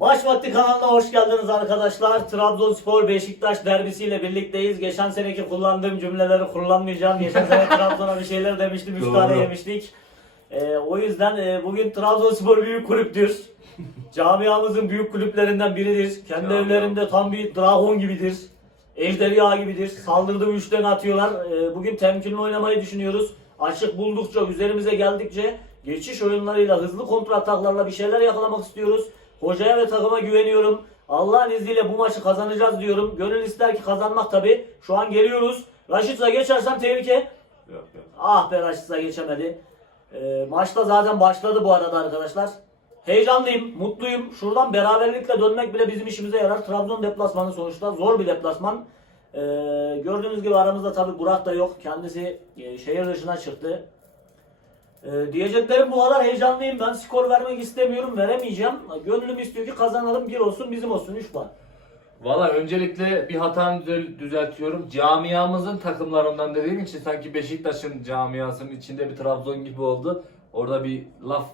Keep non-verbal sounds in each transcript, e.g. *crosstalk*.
Maç Vakti kanalına hoş geldiniz arkadaşlar. Trabzonspor Beşiktaş derbisiyle birlikteyiz. Geçen seneki kullandığım cümleleri kullanmayacağım. Geçen sene *laughs* Trabzon'a bir şeyler demiştim. 3 Doğru. tane yemiştik. Ee, o yüzden e, bugün Trabzonspor büyük kulüptür. *laughs* Camiamızın büyük kulüplerinden biridir. Kendi Camia. evlerinde tam bir dragon gibidir. Ejderha gibidir. Saldırdı üçten atıyorlar. Ee, bugün temkinli oynamayı düşünüyoruz. Açık buldukça, üzerimize geldikçe geçiş oyunlarıyla, hızlı kontra ataklarla bir şeyler yakalamak istiyoruz. Hocaya ve takıma güveniyorum. Allah'ın izniyle bu maçı kazanacağız diyorum. Gönül ister ki kazanmak tabi. Şu an geliyoruz. Raşit'e geçersen tehlike. Yok yok. Ah be Raşit'e geçemedi. Ee, maçta zaten başladı bu arada arkadaşlar. Heyecanlıyım, mutluyum. Şuradan beraberlikle dönmek bile bizim işimize yarar. Trabzon deplasmanı sonuçta zor bir deplasman. Ee, gördüğünüz gibi aramızda tabi Burak da yok. Kendisi e, şehir dışına çıktı. Ee, diyeceklerim bu kadar heyecanlıyım. Ben skor vermek istemiyorum, veremeyeceğim. Gönlüm istiyor ki kazanalım, bir olsun bizim olsun 3 puan. Valla öncelikle bir düzel- düzeltiyorum. Camiamızın takımlarından dediğim için sanki Beşiktaş'ın camiasının içinde bir Trabzon gibi oldu. Orada bir laf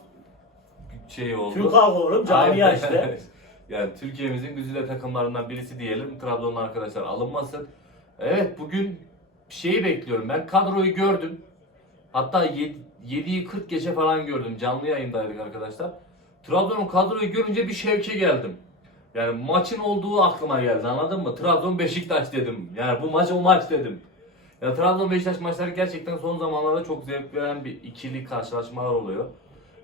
şey oldu. Türk halkı oğlum, camia Aynen. işte. *laughs* yani Türkiye'mizin güzide takımlarından birisi diyelim. Trabzonlu arkadaşlar alınmasın. Evet bugün şeyi bekliyorum. Ben kadroyu gördüm. Hatta 7'yi 40 gece falan gördüm. Canlı yayındaydık arkadaşlar. Trabzon'un kadroyu görünce bir şevke geldim. Yani maçın olduğu aklıma geldi anladın mı? Trabzon Beşiktaş dedim. Yani bu maç o maç dedim. Ya Trabzon Beşiktaş maçları gerçekten son zamanlarda çok zevk veren bir ikili karşılaşmalar oluyor.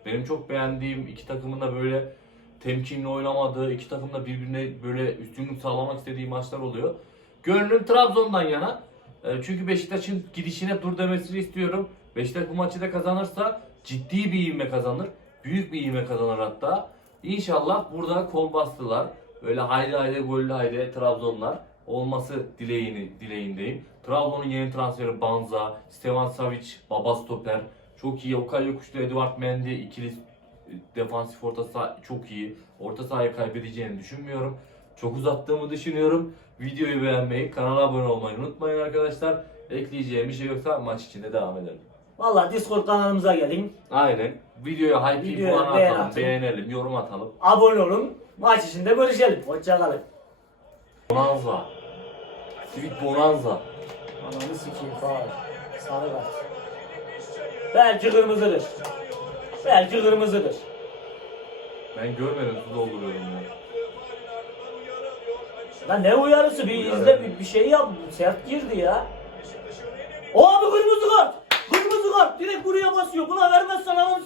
Benim çok beğendiğim iki takımın da böyle temkinli oynamadığı, iki takım da birbirine böyle üstünlük sağlamak istediği maçlar oluyor. Gönlüm Trabzon'dan yana. E, Çünkü Beşiktaş'ın gidişine dur demesini istiyorum. Beşiktaş bu maçı da kazanırsa ciddi bir ivme kazanır. Büyük bir ivme kazanır hatta. İnşallah burada kol bastılar. Böyle haydi haydi gollü haydi Trabzonlar olması dileğini dileğindeyim. Trabzon'un yeni transferi Banza, Stevan Savic, Baba Stoper. Çok iyi. Okay Yokuşlu, Eduard Mendy ikili defansif orta saha çok iyi. Orta sahayı kaybedeceğini düşünmüyorum. Çok uzattığımı düşünüyorum. Videoyu beğenmeyi, kanala abone olmayı unutmayın arkadaşlar. Ekleyeceğim bir şey yoksa maç içinde devam edelim. Valla Discord kanalımıza gelin. Aynen. Videoya hype Videoya puan beğen atalım, atın. beğenelim, yorum atalım. Abone olun. Maç içinde görüşelim. Hoşçakalın. Bonanza. Sweet Bonanza. Ananı sikeyim faal. Sarı kart. Belki kırmızıdır. Belki kırmızıdır. Ben görmedim, su dolduruyorum ya. Lan ne uyarısı bir Uyarı. izle bir, bir şey yap. Sert girdi ya. O abi kırmızı. Direkt buraya basıyor. Buna vermezsen s-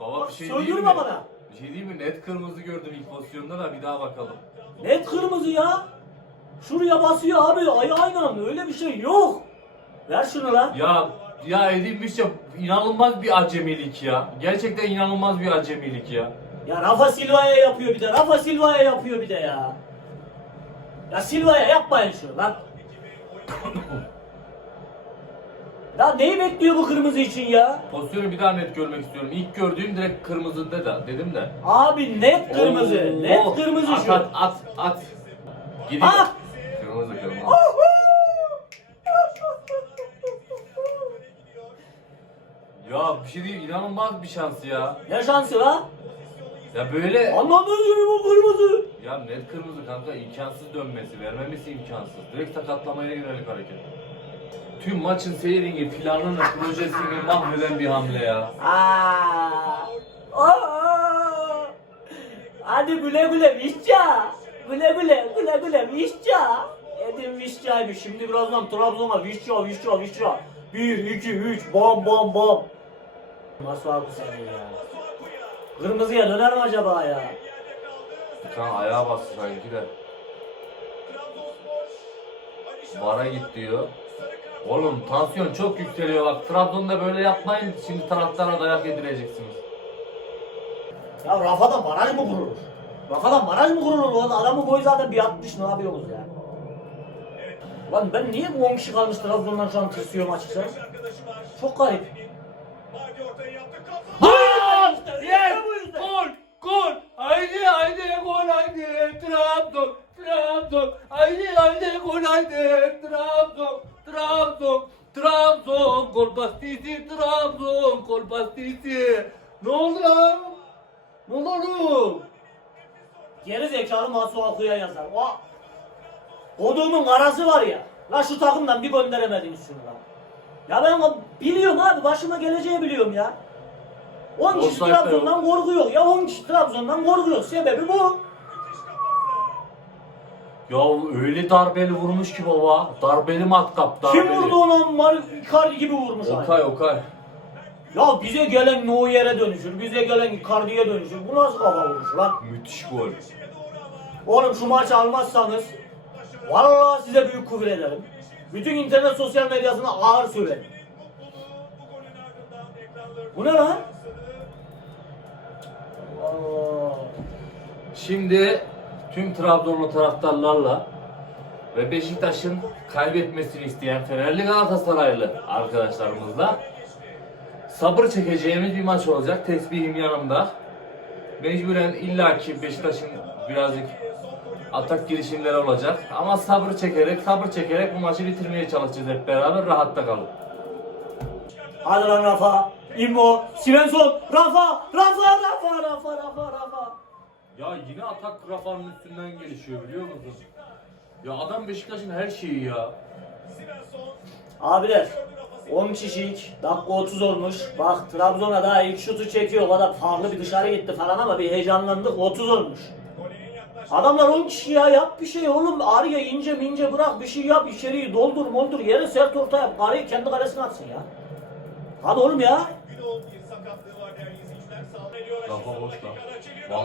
Baba bir şey değil mi? Söndürme bana. Bir şey değil mi? Net kırmızı gördüm ilk pozisyonda da bir daha bakalım. Net kırmızı ya. Şuraya basıyor abi ayağıyla. Öyle bir şey yok. Ver şunu lan. Ya ya edilmiş ya inanılmaz bir acemilik ya. Gerçekten inanılmaz bir acemilik ya. Ya Rafa Silva'ya yapıyor bir de. Rafa Silva'ya yapıyor bir de ya. Ya Silva'ya yapmayın şunu lan. *laughs* ya neyi bekliyor bu kırmızı için ya? Pozisyonu bir daha net görmek istiyorum. İlk gördüğüm direkt kırmızı de da dedim de. Abi net kırmızı. Oo. Net kırmızı at, şu. At at at. Gidiyor. Ah! Kırmızı kırmızı. Ya bir şey değil inanılmaz bir şans ya. Ne şansı la? Ya böyle Anladın mı bu kırmızı? ya net kırmızı kanka imkansız dönmesi, vermemesi imkansız. Direkt sakatlamaya yönelik hareket. Tüm maçın seyrini, planını, projesini mahveden bir hamle ya. Aa. Aa. Hadi güle güle Vişça. Güle güle güle güle Vişça. Edin Vişça'ymış. Şimdi birazdan Trabzon'a Vişça Vişça Vişça. 1 2 3 bam bam bam. Nasıl sen ya? Kırmızıya döner mi acaba ya? Kan ayağa bastı sanki de. Bara git diyor. Oğlum tansiyon çok yükseliyor bak. Trabzon'da böyle yapmayın. Şimdi taraftara dayak yedireceksiniz. Ya Rafa'dan baraj mı kurulur? Rafa'dan baraj mı kurulur? O adamın boyu zaten bir 60 ne yapıyorsunuz ya? Lan ben niye bu 10 kişi kalmış Trabzon'dan şu an tırsıyorum açıkçası? Çok garip. Gol! Yes! Gol! Gol! Haydi haydi gol haydi Trabzon! Trabzon! Haydi haydi gol haydi Trabzon! Trabzon! Trabzon! Gol pastisi Trabzon! Gol pastisi! Ne oldu lan? Ne oldu oğlum? Geri zekalı Masuaku'ya yazar. O Koduğumun arası var ya. La şu takımdan bir gönderemediniz şunu lan. Ya ben o- biliyorum abi başıma geleceği biliyorum ya. 10 kişi Offside de yok. Trabzon'dan korkuyor. Ya 10 kişi Trabzon'dan korkuyor. Sebebi bu. Ya öyle darbeli vurmuş ki baba. Darbeli matkap darbeli. Kim vurdu ona Mar Icardi gibi vurmuş. aynı. Okay Okay. Ya bize gelen Neuer'e dönüşür, bize gelen Icardi'ye dönüşür. Bu nasıl kafa vuruş lan? Müthiş gol. Oğlum şu maçı almazsanız vallahi size büyük küfür ederim. Bütün internet sosyal medyasına ağır söylerim. Bu ne lan? Allah. Şimdi tüm Trabzonlu taraftarlarla ve Beşiktaş'ın kaybetmesini isteyen Fenerli Galatasaraylı arkadaşlarımızla sabır çekeceğimiz bir maç olacak. Tesbihim yanımda. Mecburen illaki Beşiktaş'ın birazcık atak girişimleri olacak. Ama sabır çekerek, sabır çekerek bu maçı bitirmeye çalışacağız hep beraber. Rahatta kalın. Hadi lan Rafa, İmmo, Svensson, Rafa, Rafa, Rafa, Rafa, Rafa, Rafa. Ya yine atak Rafa'nın üstünden gelişiyor biliyor musun? Ya adam Beşiktaş'ın her şeyi ya. Abiler 10 kişilik dakika 30 olmuş. Bak Trabzon'a daha ilk şutu çekiyor. O kadar farklı bir dışarı gitti falan ama bir heyecanlandık 30 olmuş. Adamlar 10 kişi ya yap bir şey oğlum. Araya ince mince bırak bir şey yap. içeriği doldur moldur yere sert orta yap. Arayı kendi kalesine atsın ya. Hadi oğlum ya. Rafa boş lan.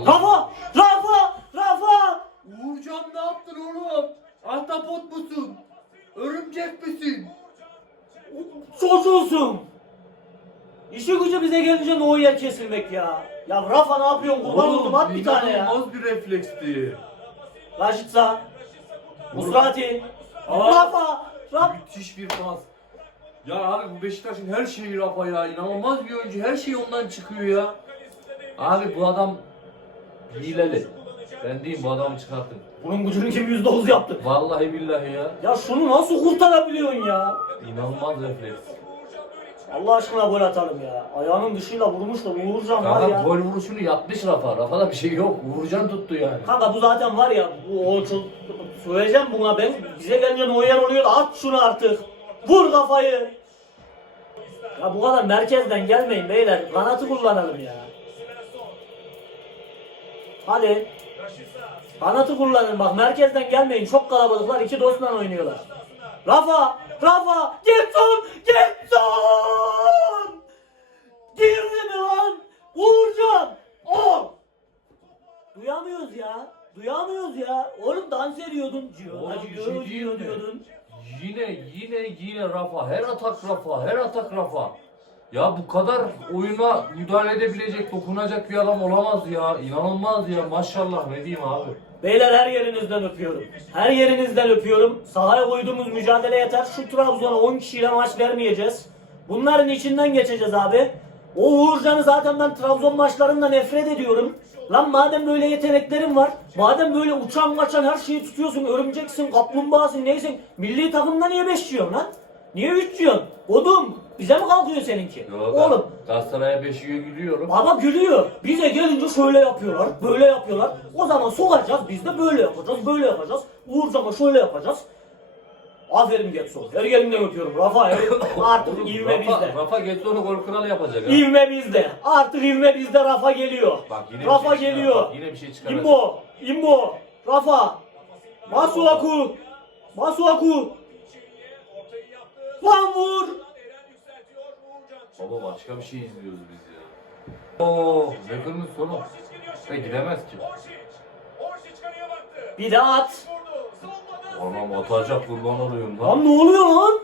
Rafa! Rafa! Rafa! Uğurcan ne yaptın oğlum? Ahtapot musun? Örümcek misin? Çocuğusun. İşi gücü bize gelince Neuer kesilmek ya. Ya Rafa ne yapıyorsun? Kurban oldum at bir tane ya. inanılmaz bir refleksti. Raşitsa. Musrati. Aa. Rafa. Rafa. Müthiş bir pas. Ya abi bu Beşiktaş'ın her şeyi Rafa ya. İnanılmaz bir oyuncu. Her şey ondan çıkıyor ya. Abi bu adam hileli. Ben diyeyim bu adamı çıkartın. Bunun gücünü kim yüzde otuz yaptı? Vallahi billahi ya. Ya şunu nasıl kurtarabiliyorsun ya? İnanılmaz refleks. Allah aşkına gol atalım ya. Ayağının dışıyla vurmuş da Uğurcan var Kanka ya. gol vuruşunu yapmış Rafa. Rafa'da bir şey yok. Uğurcan tuttu yani. Kanka bu zaten var ya, bu o çok söyleyeceğim buna ben. Bize gelince Neuer oluyor da at şunu artık. Vur kafayı. Ya bu kadar merkezden gelmeyin beyler. Kanatı kullanalım ya. Hadi. Kanatı kullanın bak merkezden gelmeyin. Çok kalabalıklar. iki dostla oynuyorlar. Rafa! Rafa! Getson! Getson! Girdi mi lan? Uğurcan! Ol! Duyamıyoruz ya. Duyamıyoruz ya. Oğlum dans ediyordun. Ciyo, Oğlum acıyor, şey diyordun. Yine yine yine Rafa. Her atak Rafa. Her atak Rafa. Ya bu kadar oyuna müdahale edebilecek, dokunacak bir adam olamaz ya. İnanılmaz ya. Maşallah ne diyeyim abi. Beyler her yerinizden öpüyorum. Her yerinizden öpüyorum. Sahaya koyduğumuz mücadele yeter. Şu Trabzon'a 10 kişiyle maç vermeyeceğiz. Bunların içinden geçeceğiz abi. O Uğurcan'ı zaten ben Trabzon maçlarında nefret ediyorum. Lan madem böyle yeteneklerin var, madem böyle uçan kaçan her şeyi tutuyorsun, örümceksin, kaplumbağasın, neysin, milli takımda niye 5 yiyorsun lan? Niye 3 yiyorsun? Odum, bize mi kalkıyor seninki? Yo, Oğlum, Galatasaray'a beşiğe gülüyorum. Baba gülüyor. Bize gelince şöyle yapıyorlar, böyle yapıyorlar. O zaman sokacağız, biz de böyle yapacağız, böyle yapacağız. Uğurcan'a şöyle yapacağız. Aferin Getson. Her yerinden öpüyorum. Rafa her- *laughs* artık ivme Rafa, bizde. Rafa Getson'u gol kralı yapacak ha. İvme bizde. Artık ivme bizde Rafa geliyor. Bak yine bir Rafa şey çıkar- geliyor. bak yine bir şey çıkaracak. İmbo, İmbo, Rafa. Masuaku. Masuaku. Lan vur. Baba başka bir şey izliyoruz biz ya. Oo, Becker'ın sonu. Ve gidemez ki. Bir daha at. Anam atacak kurban olayım lan. Lan ne oluyor lan?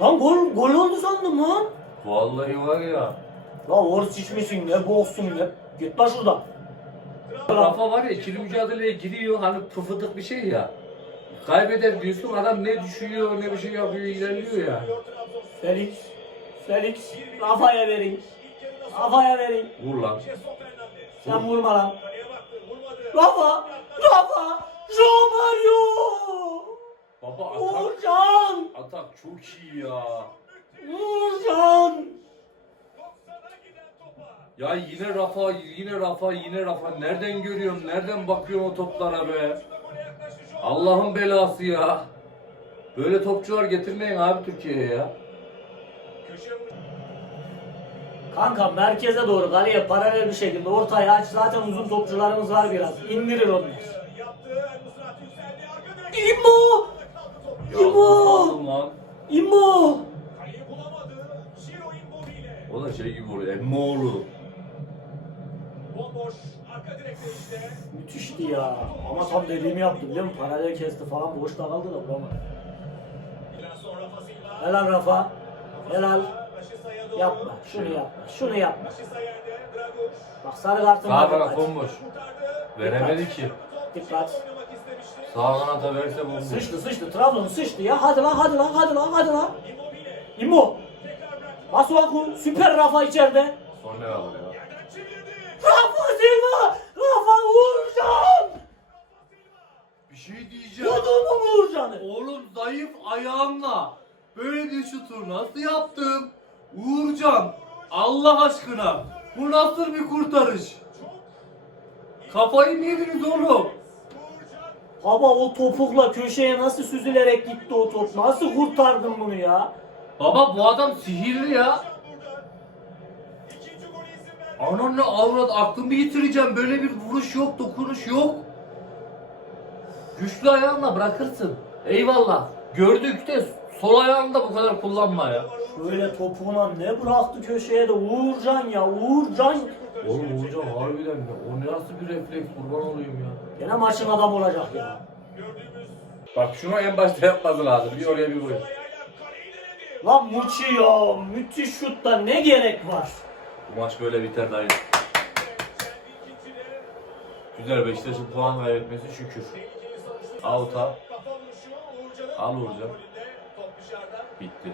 Lan gol, gol oldu sandım lan. Vallahi var ya. La Orsic misin ne boksun ne? Git lan şuradan. Rafa var ya ikili mücadeleye giriyor hani pıfıdık bir şey ya. Kaybeder diyorsun adam ne düşüyor ne bir şey yapıyor ilerliyor ya. Felix. Felix. Rafa'ya verin. Rafa'ya verin. Vur lan. Sen vurma lan. Rafa. Rafa. Joe Mario. Baba atak, Uğurcan. atak çok iyi ya. Uğurcan. Ya yine Rafa, yine Rafa, yine Rafa. Nereden görüyorsun? Nereden bakıyorsun o toplara be? Allah'ın belası ya. Böyle topçular getirmeyin abi Türkiye'ye ya. Kanka merkeze doğru kaleye paralel bir şekilde ortaya aç. Zaten uzun topçularımız var biraz. İndirir onlar. İmo! İmo! İmo! O da şey gibi direkte işte. Müthişti ya. Ama tam dediğimi yaptı biliyor musun? Paralel kesti falan boşta kaldı da Fasilla. Helal Rafa. Helal. Yapma. Şunu yapma. Şunu yapma. Bak sarı kartın Sağ var. kanat dikkat. bomboş. Veremedi ki. Dikkat. Sağ kanata verse bomboş. Sıçtı sıçtı. Trabzon sıçtı ya. Hadi lan hadi lan hadi lan hadi lan. İmo. Masuaku. Süper Rafa içeride. Son ne alır ya? Rafa Silva. Rafa Uğurcan. Bir şey diyeceğim. Kodumu Uğurcan'ı. Oğlum zayıf ayağımla böyle bir şutu nasıl yaptım? Uğurcan Allah aşkına bu nasıl bir kurtarış? Kafayı mı yediniz oğlum? Baba o topukla köşeye nasıl süzülerek gitti o top? Nasıl kurtardın bunu ya? Baba bu adam sihirli ya. Ananı avrat aklımı yitireceğim. Böyle bir vuruş yok, dokunuş yok. Güçlü ayağınla bırakırsın. Eyvallah. Gördük de sol ayağını da bu kadar kullanma ya. Şöyle topuğuna ne bıraktı köşeye de Uğurcan ya Uğurcan. Oğlum Uğurcan harbiden ya. O nasıl bir refleks kurban olayım ya. Gene maçın adam olacak ya. Gördüğümüz Bak şunu en başta yapması lazım. Bir oraya bir buraya. Lan Muçi ya müthiş şutta ne gerek var? Bu maç böyle biter dayı. Güzel Beşiktaş'ın puan kaybetmesi şükür. Uğurcan'ın. Al Uğurcan. golünde Top dışarıda. bitti.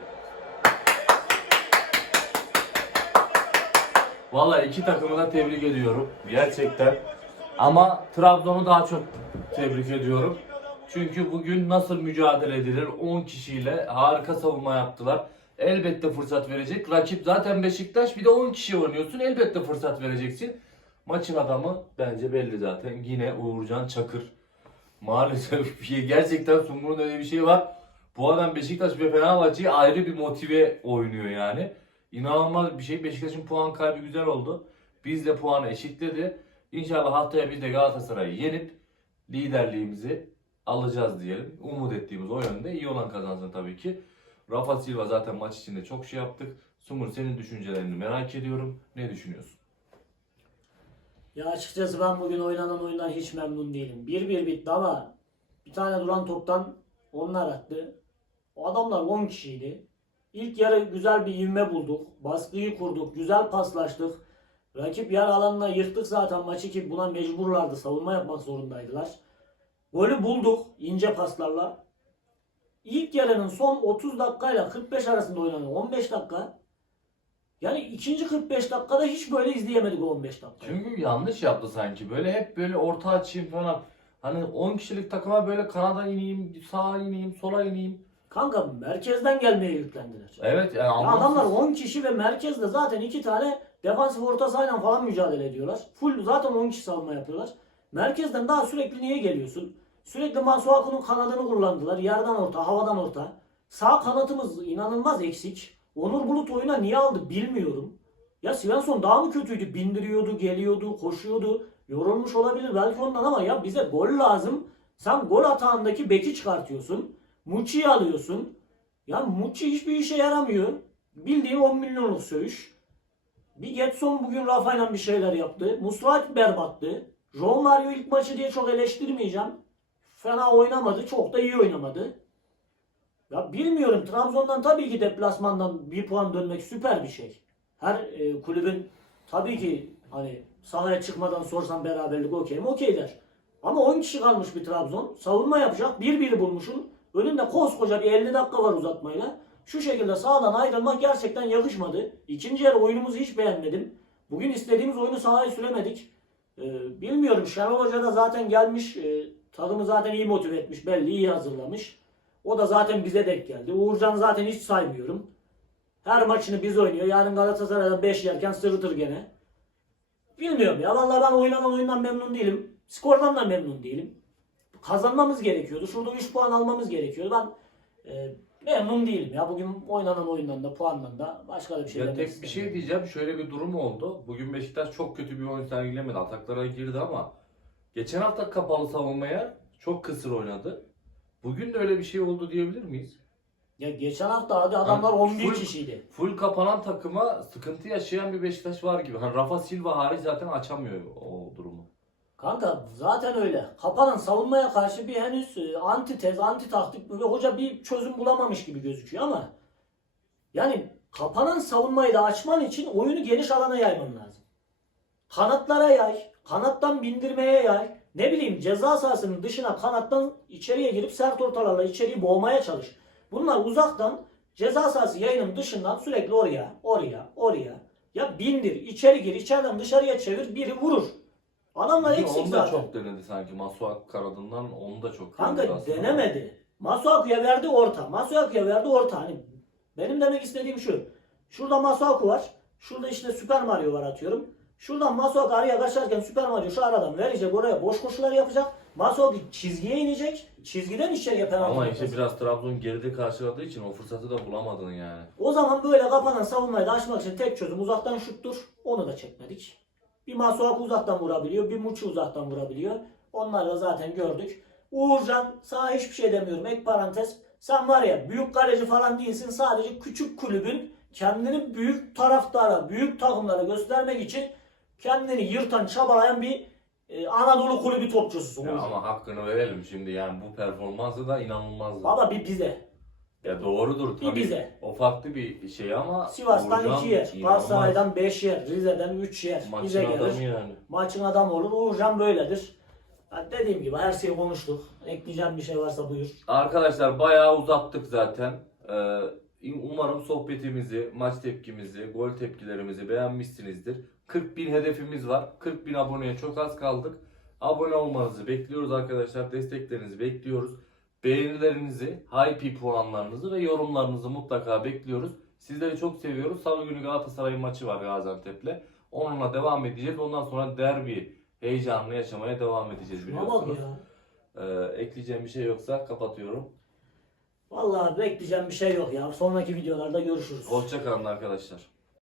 Vallahi iki takımı da tebrik ediyorum. Gerçekten. Ama Trabzon'u daha çok tebrik ediyorum. Çünkü bugün nasıl mücadele edilir? 10 kişiyle harika savunma yaptılar. Elbette fırsat verecek. Rakip zaten Beşiktaş. Bir de 10 kişi oynuyorsun. Elbette fırsat vereceksin. Maçın adamı bence belli zaten. Yine Uğurcan Çakır. Maalesef *laughs* gerçekten Sumru'nun öyle bir şey var. Bu adam Beşiktaş ve Fenerbahçe'yi ayrı bir motive oynuyor yani. İnanılmaz bir şey. Beşiktaş'ın puan kaybı güzel oldu. Biz de puanı eşitledi. İnşallah haftaya biz de Galatasaray'ı yenip liderliğimizi alacağız diyelim. Umut ettiğimiz o yönde. iyi olan kazansın tabii ki. Rafa Silva zaten maç içinde çok şey yaptık. Sumur senin düşüncelerini merak ediyorum. Ne düşünüyorsun? Ya açıkçası ben bugün oynanan oyundan hiç memnun değilim. 1-1 bitti ama bir tane duran toptan onlar attı. O adamlar 10 kişiydi. İlk yarı güzel bir ivme bulduk. Baskıyı kurduk. Güzel paslaştık. Rakip yer alanına yırttık zaten maçı ki buna mecburlardı. Savunma yapmak zorundaydılar. Golü bulduk ince paslarla. İlk yarının son 30 dakikayla 45 arasında oynanıyor. 15 dakika. Yani ikinci 45 dakikada hiç böyle izleyemedik o 15 dakika. Çünkü yanlış yaptı sanki. Böyle hep böyle orta açayım falan. Hani 10 kişilik takıma böyle kanada ineyim, sağa ineyim, sola ineyim. Kanka merkezden gelmeye yüklendiler. Evet yani Ya anlamsız. adamlar 10 kişi ve merkezde zaten iki tane defansif orta sahayla falan mücadele ediyorlar. Full zaten 10 kişi savunma yapıyorlar. Merkezden daha sürekli niye geliyorsun? Sürekli Masuaku'nun kanadını kullandılar. Yerden orta, havadan orta. Sağ kanatımız inanılmaz eksik. Onur Bulut oyuna niye aldı bilmiyorum. Ya Svensson daha mı kötüydü? Bindiriyordu, geliyordu, koşuyordu. Yorulmuş olabilir belki ondan ama ya bize gol lazım. Sen gol atağındaki beki çıkartıyorsun. Muçi'yi alıyorsun. Ya Muçi hiçbir işe yaramıyor. Bildiğin 10 milyonluk söğüş. Bir Getson bugün Rafa'yla bir şeyler yaptı. Musrat berbattı. João Mario ilk maçı diye çok eleştirmeyeceğim. Fena oynamadı. Çok da iyi oynamadı. Ya bilmiyorum. Trabzon'dan tabii ki deplasmandan bir puan dönmek süper bir şey. Her e, kulübün tabii ki hani sahaya çıkmadan sorsan beraberlik okey mi? Okey der. Ama 10 kişi kalmış bir Trabzon. Savunma yapacak. 1-1 bulmuşsun. Önünde koskoca bir 50 dakika var uzatmayla. Şu şekilde sağdan ayrılmak gerçekten yakışmadı. İkinci yarı oyunumuzu hiç beğenmedim. Bugün istediğimiz oyunu sahaya süremedik. Ee, bilmiyorum Şenol Hoca da zaten gelmiş. E, takımı zaten iyi motive etmiş. Belli iyi hazırlamış. O da zaten bize denk geldi. Uğurcan zaten hiç saymıyorum. Her maçını biz oynuyor. Yarın Galatasaray'da 5 yerken sırıtır gene. bilmiyorum ya. Vallahi ben oynanan oyundan memnun değilim. Skordan da memnun değilim. Kazanmamız gerekiyordu. Şurada 3 puan almamız gerekiyordu. Ben e, memnun değilim ya. Bugün oynanan oyundan da puandan da başka da bir şey Ya tek bir şey diyeceğim. Şöyle bir durum oldu. Bugün Beşiktaş çok kötü bir oyun sergilemedi. Ataklara girdi ama geçen hafta kapalı savunmaya çok kısır oynadı. Bugün de öyle bir şey oldu diyebilir miyiz? Ya geçen hafta hadi adamlar Yani 11 full- kişiydi. Full kapanan takıma sıkıntı yaşayan bir Beşiktaş var gibi. Hani Rafa Silva hariç zaten açamıyor o durumu. Kanka zaten öyle. Kapanan savunmaya karşı bir henüz e, anti tez, anti taktik ve hoca bir çözüm bulamamış gibi gözüküyor ama yani kapanan savunmayı da açman için oyunu geniş alana yayman lazım. Kanatlara yay, kanattan bindirmeye yay. Ne bileyim ceza sahasının dışına kanattan içeriye girip sert ortalarla içeriği boğmaya çalış. Bunlar uzaktan ceza sahası yayının dışından sürekli oraya, oraya, oraya. Ya bindir, içeri gir, içeriden dışarıya çevir, biri vurur. Adamlar Bugün eksik onu da zaten. çok denedi sanki. Masuak kanadından onu da çok Kanka denedi aslında. denemedi. Masuaku'ya verdi orta. Masuaku'ya verdi orta. Hani benim demek istediğim şu. Şurada Masuaku var. Şurada işte Süper Mario var atıyorum. Şuradan Masuaku araya kaçarken Süper Mario şu aradan verecek oraya boş koşular yapacak. Masuaku çizgiye inecek. Çizgiden içeriye penaltı Ama yapacak. işte biraz Trabzon geride karşıladığı için o fırsatı da bulamadın yani. O zaman böyle kapanan savunmayı da açmak için tek çözüm uzaktan şuttur. Onu da çekmedik. Bir Masuaku uzaktan vurabiliyor. Bir Muçi uzaktan vurabiliyor. Onları da zaten gördük. Uğurcan sana hiçbir şey demiyorum. Ek parantez. Sen var ya büyük kaleci falan değilsin. Sadece küçük kulübün kendini büyük taraftara, büyük takımlara göstermek için kendini yırtan, çabalayan bir e, Anadolu kulübü topçususun. Ya Uğurcan. ama hakkını verelim şimdi yani bu performansı da inanılmazdı. Baba bir bize. Ya doğrudur tabii. bize. O farklı bir şey ama Sivas'tan Uğurcan 2 yer. Galatasaray'dan 5 yer. Rize'den 3 yer. Bize Maçın adamı gelir. yani. Maçın adamı olur. Uğurcan böyledir. Ya dediğim gibi her şeyi konuştuk. Ekleyeceğim bir şey varsa buyur. Arkadaşlar bayağı uzattık zaten. Ee, umarım sohbetimizi, maç tepkimizi, gol tepkilerimizi beğenmişsinizdir. 40 bin hedefimiz var. 40 bin aboneye çok az kaldık. Abone olmanızı bekliyoruz arkadaşlar. Desteklerinizi bekliyoruz. Beğenilerinizi, hype puanlarınızı ve yorumlarınızı mutlaka bekliyoruz. Sizleri çok seviyoruz. Salı günü Galatasaray maçı var Gaziantep'le. Onunla devam edeceğiz. Ondan sonra derbi heyecanını yaşamaya devam edeceğiz biliyorsunuz. ya. Ee, ekleyeceğim bir şey yoksa kapatıyorum. Vallahi bekleyeceğim bir şey yok ya. Sonraki videolarda görüşürüz. Hoşçakalın arkadaşlar.